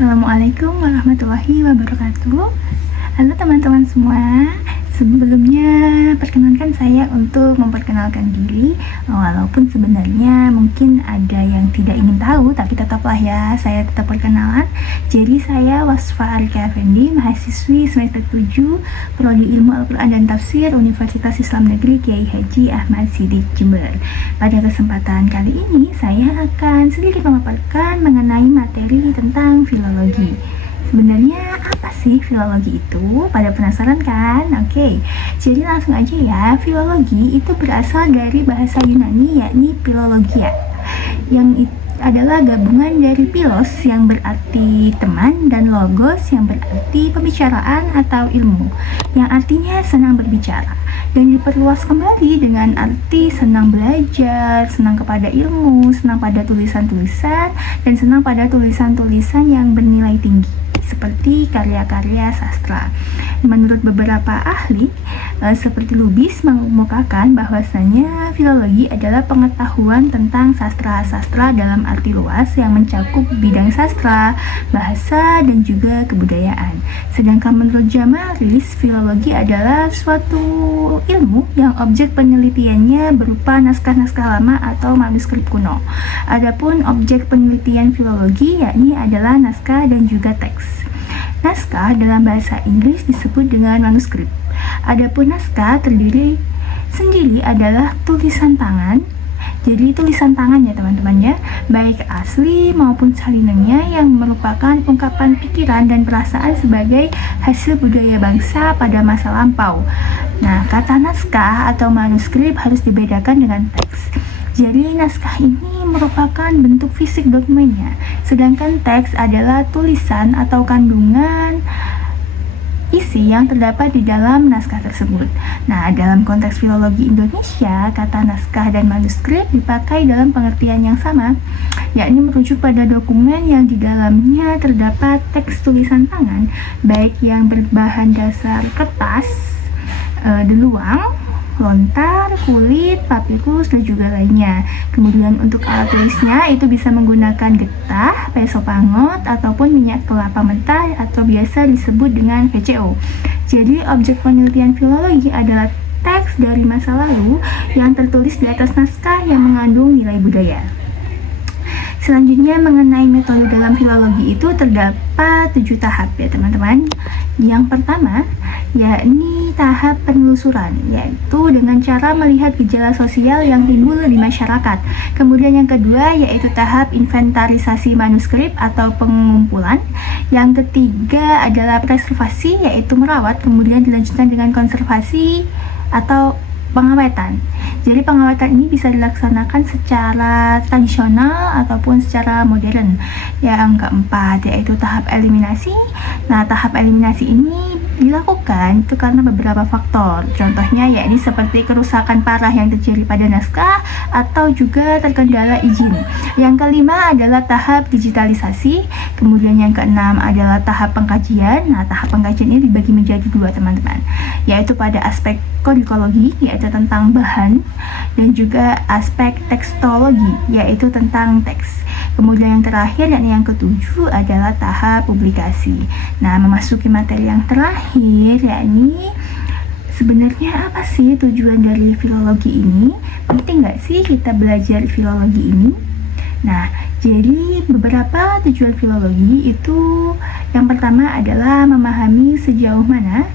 Assalamualaikum warahmatullahi wabarakatuh. Halo teman-teman semua. Sebelumnya perkenankan saya untuk memperkenalkan diri. Walaupun sebenarnya mungkin ada yang tidak ingin tahu, tapi tetaplah ya, saya tetap perkenalan. Jadi saya Wasfa Arika Effendi, mahasiswi semester 7 Prodi Ilmu Al-Quran dan Tafsir Universitas Islam Negeri Kiai Haji Ahmad Siddiq Jember. Pada kesempatan kali ini saya akan sedikit memaparkan mengenai materi tentang filologi. Sebenarnya apa sih filologi itu? Pada penasaran kan? Oke, jadi langsung aja ya. Filologi itu berasal dari bahasa Yunani, yakni philologia, yang adalah gabungan dari philos yang berarti teman dan logos yang berarti pembicaraan atau ilmu, yang artinya senang berbicara, dan diperluas kembali dengan arti senang belajar, senang kepada ilmu, senang pada tulisan-tulisan, dan senang pada tulisan-tulisan yang bernilai tinggi seperti karya-karya sastra. Menurut beberapa ahli seperti Lubis mengemukakan bahwasanya filologi adalah pengetahuan tentang sastra-sastra dalam arti luas yang mencakup bidang sastra, bahasa, dan juga kebudayaan. Sedangkan menurut Jamaris, filologi adalah suatu ilmu yang objek penelitiannya berupa naskah-naskah lama atau manuskrip kuno. Adapun objek penelitian filologi yakni adalah naskah dan juga teks. Naskah dalam bahasa Inggris disebut dengan manuskrip. Adapun naskah terdiri sendiri adalah tulisan tangan. Jadi tulisan tangan ya teman-teman ya, baik asli maupun salinannya yang merupakan ungkapan pikiran dan perasaan sebagai hasil budaya bangsa pada masa lampau. Nah, kata naskah atau manuskrip harus dibedakan dengan teks. Jadi naskah ini merupakan bentuk fisik dokumennya, sedangkan teks adalah tulisan atau kandungan isi yang terdapat di dalam naskah tersebut. Nah, dalam konteks filologi Indonesia, kata naskah dan manuskrip dipakai dalam pengertian yang sama, yakni merujuk pada dokumen yang di dalamnya terdapat teks tulisan tangan, baik yang berbahan dasar kertas, deluang, lontar, kulit, papirus, dan juga lainnya. Kemudian untuk alat tulisnya itu bisa menggunakan getah, pesopangot, ataupun minyak kelapa mentah atau biasa disebut dengan VCO. Jadi objek penelitian filologi adalah teks dari masa lalu yang tertulis di atas naskah yang mengandung nilai budaya. Selanjutnya mengenai metode dalam filologi itu terdapat 7 tahap ya teman-teman. Yang pertama yakni tahap penelusuran, yaitu dengan cara melihat gejala sosial yang timbul di masyarakat. Kemudian yang kedua yaitu tahap inventarisasi manuskrip atau pengumpulan. Yang ketiga adalah preservasi, yaitu merawat, kemudian dilanjutkan dengan konservasi atau pengawetan. Jadi pengawetan ini bisa dilaksanakan secara tradisional ataupun secara modern. Yang keempat yaitu tahap eliminasi. Nah, tahap eliminasi ini dilakukan itu karena beberapa faktor. Contohnya yakni seperti kerusakan parah yang terjadi pada naskah atau juga terkendala izin. Yang kelima adalah tahap digitalisasi. Kemudian yang keenam adalah tahap pengkajian. Nah, tahap pengkajian ini dibagi menjadi 2 teman-teman, yaitu pada aspek kodikologi, yaitu tentang bahan, dan juga aspek tekstologi, yaitu tentang teks. Kemudian yang terakhir dan yang ketujuh adalah tahap publikasi. Nah, memasuki materi yang terakhir yakni sebenarnya apa sih tujuan dari filologi ini? Penting nggak sih kita belajar filologi ini? Nah, jadi beberapa tujuan filologi itu yang pertama adalah memahami sejauh mana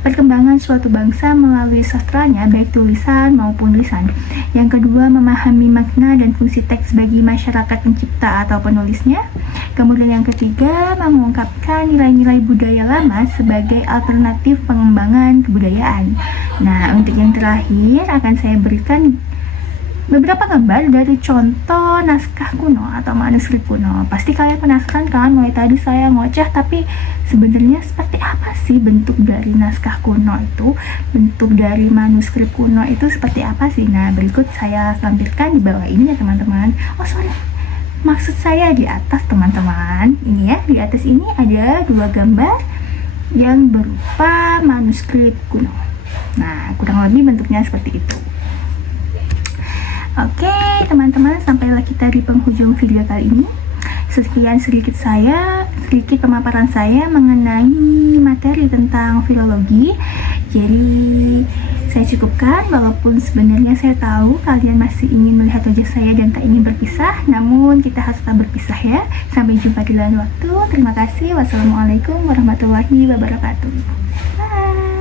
perkembangan suatu bangsa melalui sastranya, baik tulisan maupun lisan. Yang kedua, memahami makna dan fungsi teks bagi masyarakat pencipta atau penulisnya. Kemudian yang ketiga, mengungkapkan nilai-nilai budaya lama sebagai alternatif pengembangan kebudayaan. Nah, untuk yang terakhir akan saya berikan beberapa gambar dari contoh naskah kuno atau manuskrip kuno. Pasti kalian penasaran kan, mulai tadi saya ngoceh, tapi sebenarnya seperti apa sih bentuk dari naskah kuno itu? Bentuk dari manuskrip kuno itu seperti apa sih? Nah, berikut saya tampilkan di bawah ini ya teman-teman. Oh sorry, maksud saya di atas teman-teman. Ini ya, di atas ini ada 2 gambar yang berupa manuskrip kuno. Nah, kurang lebih bentuknya seperti itu. Oke teman-teman, sampailah kita di penghujung video kali ini. sekian sedikit pemaparan saya mengenai materi tentang filologi. Jadi saya cukupkan, walaupun sebenarnya saya tahu kalian masih ingin melihat wajah saya dan tak ingin berpisah, namun kita harus tetap berpisah ya. Sampai jumpa di lain waktu. Terima kasih. Wassalamualaikum warahmatullahi wabarakatuh. Bye.